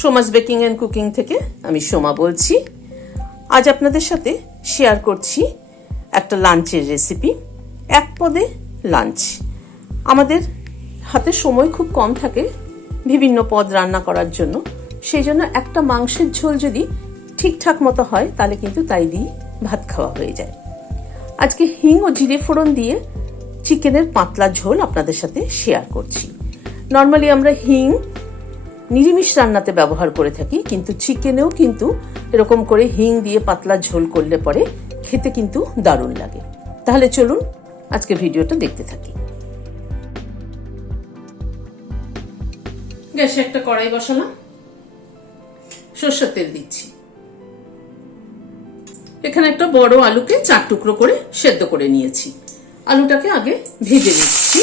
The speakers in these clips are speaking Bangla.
সোমাস বেকিং অ্যান্ড কুকিং থেকে আমি সোমা বলছি। আজ আপনাদের সাথে শেয়ার করছি একটা লাঞ্চের রেসিপি। এক পদে লাঞ্চ। আমাদের হাতে সময় খুব কম থাকে বিভিন্ন পদ রান্না করার জন্য, সেই জন্য একটা মাংসের ঝোল যদি ঠিকঠাক মতো হয় তাহলে কিন্তু তাই দিয়ে ভাত খাওয়া হয়ে যায়। আজকে হিং ও জিরে ফোড়ন দিয়ে চিকেনের পাতলা ঝোল আপনাদের সাথে শেয়ার করছি। নর্মালি আমরা হিং নিরামিষ রান্নাতে ব্যবহার করে থাকি, কিন্তু চিকেনেও কিন্তু এরকম করে হিং দিয়ে পাতলা ঝোল করলে পরে খেতে কিন্তু দারুণ লাগে। তাহলে চলুন আজকে ভিডিওটা দেখতে থাকি। গ্যাসে একটা কড়াই বসালাম, সরষের তেল দিচ্ছি। এখানে একটা বড় আলুকে 4 টুকরো করে সেদ্ধ করে নিয়েছি। আলুটাকে আগে ভেজে নিচ্ছি।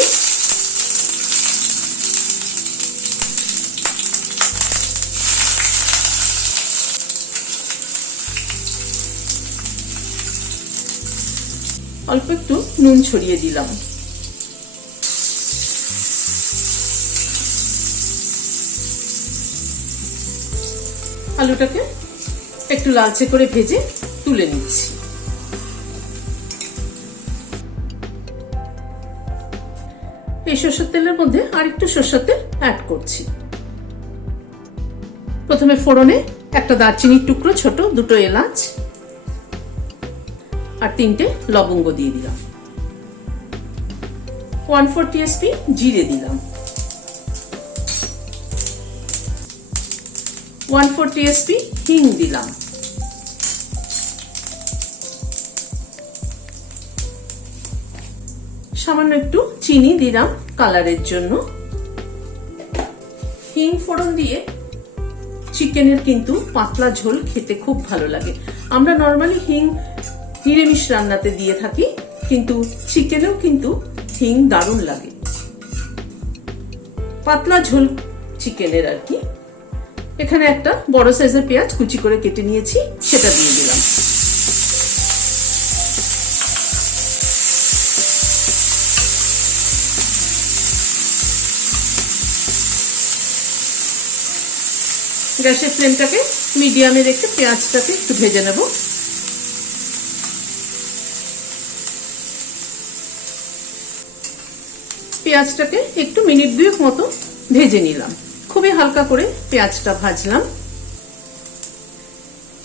অল্প একটু নুন ছড়িয়ে দিলাম। আলুটাকে একটু লালচে করে ভেজে তুলে নিচ্ছি। এই সরষের তেলের মধ্যে আর একটু সরষের তেল অ্যাড করছি। প্রথমে ফোড়নে একটা দারচিনির টুকরো ছোট, 2টো এলাচ আর 3টে লবঙ্গ দিয়ে দিলাম। 1/4 টিএসপি জিরে দিলাম। 1/4 টিএসপি হিং দিলাম। সামান্য একটু চিনি দিলাম কালারের জন্য। হিং ফোড়ন দিয়ে চিকেনের কিন্তু পাতলা ঝোল খেতে খুব ভালো লাগে। আমরা নর্মালি হিং নিরামিষ রান্নাতে দিয়ে থাকি, কিন্তু চিকেনেও কিন্তু হিং দারুণ লাগে। পাতলা ঝোল চিকেনের আর কি। এখানে একটা বড় সাইজের পেঁয়াজ কুচি করে কেটে নিয়েছি, সেটা দিয়ে দিলাম। গ্যাসের ফ্লেমটাকে মিডিয়ামে রেখে পেঁয়াজটাকে একটু ভেজে নেব। পেঁয়াজটাকে একটু মিনিট 2 মতো ভেজে নিলাম। খুবই হালকা করে পেঁয়াজটা ভাজলাম।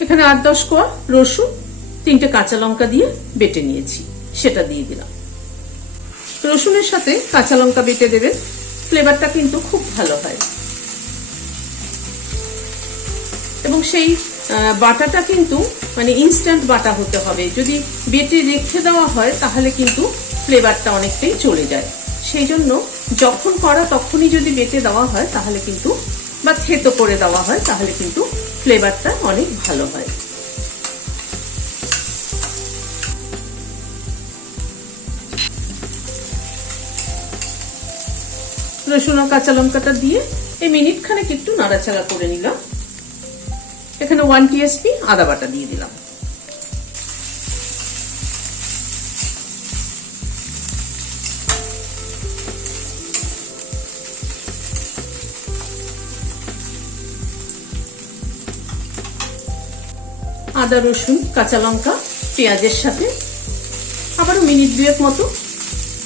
এখানে 8-10 কোয়া রসুন, 3টে কাঁচা লঙ্কা দিয়ে বেটে নিয়েছি, সেটা দিয়ে দিলাম। রসুনের সাথে কাঁচা লঙ্কা বেটে দেবেন, ফ্লেভারটা কিন্তু খুব ভালো হয়। এবং সেই বাটাটা কিন্তু মানে ইনস্ট্যান্ট বাটা হতে হবে। যদি বেটে রেখে দেওয়া হয় তাহলে কিন্তু ফ্লেভারটা অনেকটাই চলে যায়। সেই জন্য যখন করা তখনই যদি বেটে দেওয়া হয় তাহলে কিন্তু, বা থেতো করে দেওয়া হয় তাহলে কিন্তু ফ্লেভারটা অনেক ভালো হয়। রসুন আর কাঁচা লঙ্কাটা দিয়ে এই মিনিট খানেক একটু নাড়াচাড়া করে নিলাম। এখানে 1 টিএসপি আদা বাটা দিয়ে দিলাম। আদা, রসুন, কাঁচা লঙ্কা পেঁয়াজের সাথে আবারও মিনিট 2 মতো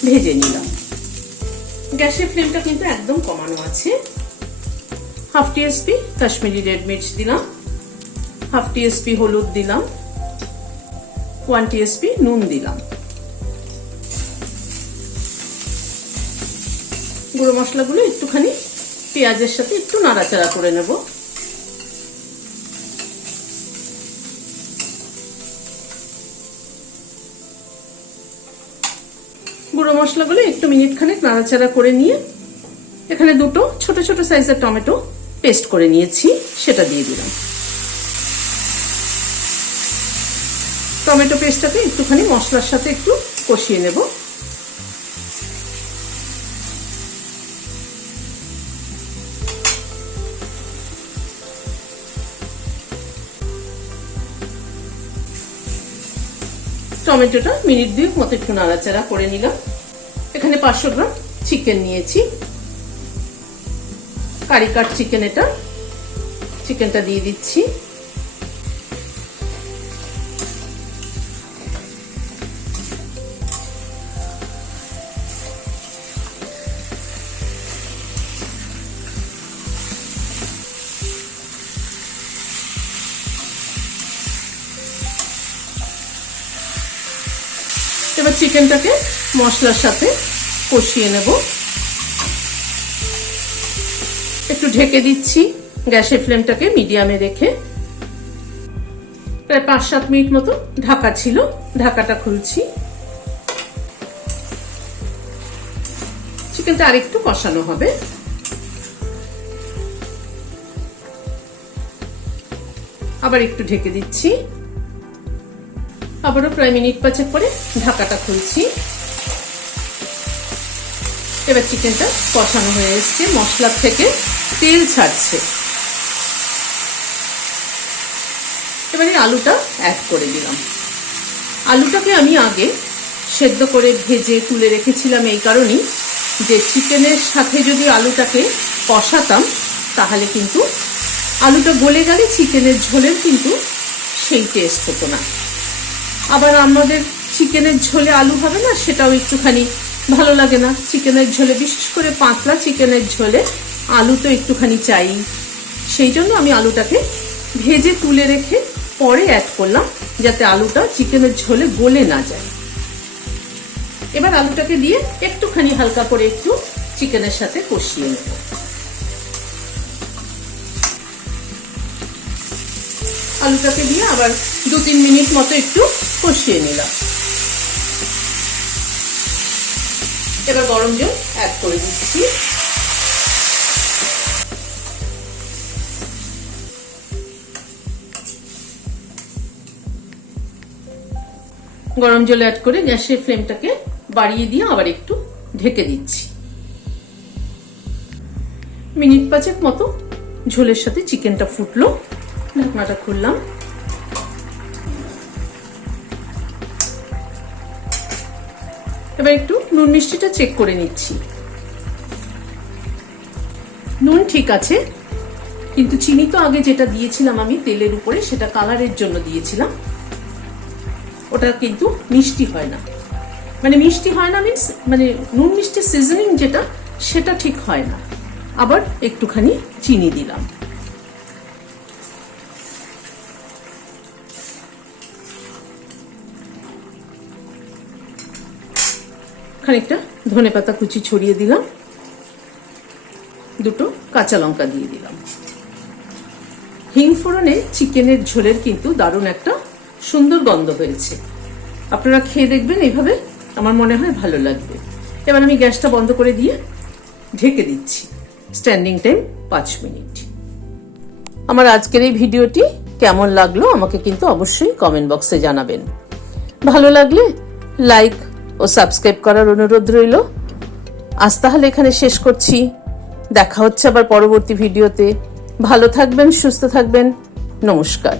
ভেজে নিলাম। গ্যাসের ফ্লেমটা কিন্তু একদম কমানো আছে। 1/2 টিএসপি কাশ্মীরি রেড মির্চ দিলাম। 1/2 টিএসপি হলুদ দিলাম। 1 টিএসপি নুন দিলাম। গুঁড়ো মশলাগুলো একটুখানি পেঁয়াজের সাথে একটু নাড়াচাড়া করে নেব। গুঁড়ো মশলাগুলো একটু মিনিট খানেক নাড়াচাড়া করে নিয়ে এখানে 2টো ছোট ছোট সাইজের টমেটো পেস্ট করে নিয়েছি, সেটা দিয়ে দিলাম। টমেটো পেস্টটাকে একটুখানি মশলার সাথে একটু কষিয়ে নেব। টমেটোটা মিনিট 2 মতো একটু নাড়াচাড়া করে নিলাম। এখানে 500 গ্রাম চিকেন নিয়েছি, কারি কাট চিকেন এটা। চিকেনটা দিয়ে দিচ্ছি। এবার চিকেনটাকে মশলার সাথে কষিয়ে নেব। একটু ঢেকে দিচ্ছি, গ্যাসের ফ্লেমটাকে মিডিয়ামে রেখে। প্রায় 5-7 মিনিট মতো ঢাকা ছিল, ঢাকাটা খুলছি। চিকেনটা আরেকটু কষানো হবে। আবার একটু ঢেকে দিচ্ছি। আবারও প্রায় মিনিট 5 পরে ঢাকাটা খুলছি। এবার চিকেনটা কষানো হয়ে এসছে, মশলা থেকে তেল ছাড়ছে। এবারে আলুটা অ্যাড করে দিলাম। আলুটাকে আমি আগে সেদ্ধ করে ভেজে তুলে রেখেছিলাম এই কারণেই যে চিকেনের সাথে যদি আলুটাকে কষাতাম তাহলে কিন্তু আলুটা গলে গেলে চিকেনের ঝোলের কিন্তু সেই টেস্ট হতো না। আবার আমাদের চিকেনের ঝোলে আলু হবে না, সেটাও একটুখানি ভালো লাগে না। চিকেনের ঝোলে, বিশেষ করে পাতলা চিকেনের ঝোলে আলু তো একটুখানি চাই। সেই জন্য আমি আলুটাকে ভেজে তুলে রেখে পরে অ্যাড করলাম, যাতে আলুটা চিকেনের ঝোলে গলে না যায়। এবার আলুটাকে দিয়ে একটুখানি হালকা করে একটু চিকেনের সাথে কষিয়ে নেব। আলুটাকে দিয়ে আবার 2-3 মিনিট মতো একটু কষিয়ে নিলাম। এবার গরম জল অ্যাড করে দিচ্ছি। গরম জল অ্যাড করে গ্যাসের ফ্লেমটাকে বাড়িয়ে দিয়ে আবার একটু ঢেকে দিচ্ছি। মিনিট 5 মতো ঝোলের সাথে চিকেনটা ফুটলো, ঢাকনাটা খুললাম। এবার একটু নুন মিষ্টিটা চেক করে নিচ্ছি। নুন ঠিক আছে, কিন্তু চিনি তো আগে যেটা দিয়েছিলাম আমি তেলের উপরে, সেটা কালারের জন্য দিয়েছিলাম। ওটা কিন্তু মিষ্টি হয় না, মানে মিষ্টি হয় না মিন্স মানে নুন মিষ্টি সিজনিং যেটা, সেটা ঠিক হয় না। আবার একটুখানি চিনি দিলাম। খানিকটা ধনেপাতা কুচি ছড়িয়ে দিলাম, 2টো কাঁচা লঙ্কা দিয়ে দিলাম। হিং ফোড়নে চিকেনের ঝোলের কিন্তু দারুণ একটা সুন্দর গন্ধ হয়েছে। আপনারা খেয়ে দেখবেন, এইভাবে আমার মনে হয় ভালো লাগবে। এবার আমি গ্যাসটা বন্ধ করে দিয়ে ঢেকে দিচ্ছি। Standing time 5 minute. আমার আজকের এই ভিডিওটি কেমন লাগলো আমাকে কিন্তু অবশ্যই কমেন্ট বক্সে জানাবেন। ভালো লাগলে লাইক ও সাবস্ক্রাইব করার অনুরোধ রইল। আজ তাহলে এখানে শেষ করছি। দেখা হচ্ছে আবার পরবর্তী ভিডিওতে। ভালো থাকবেন, সুস্থ থাকবেন। নমস্কার।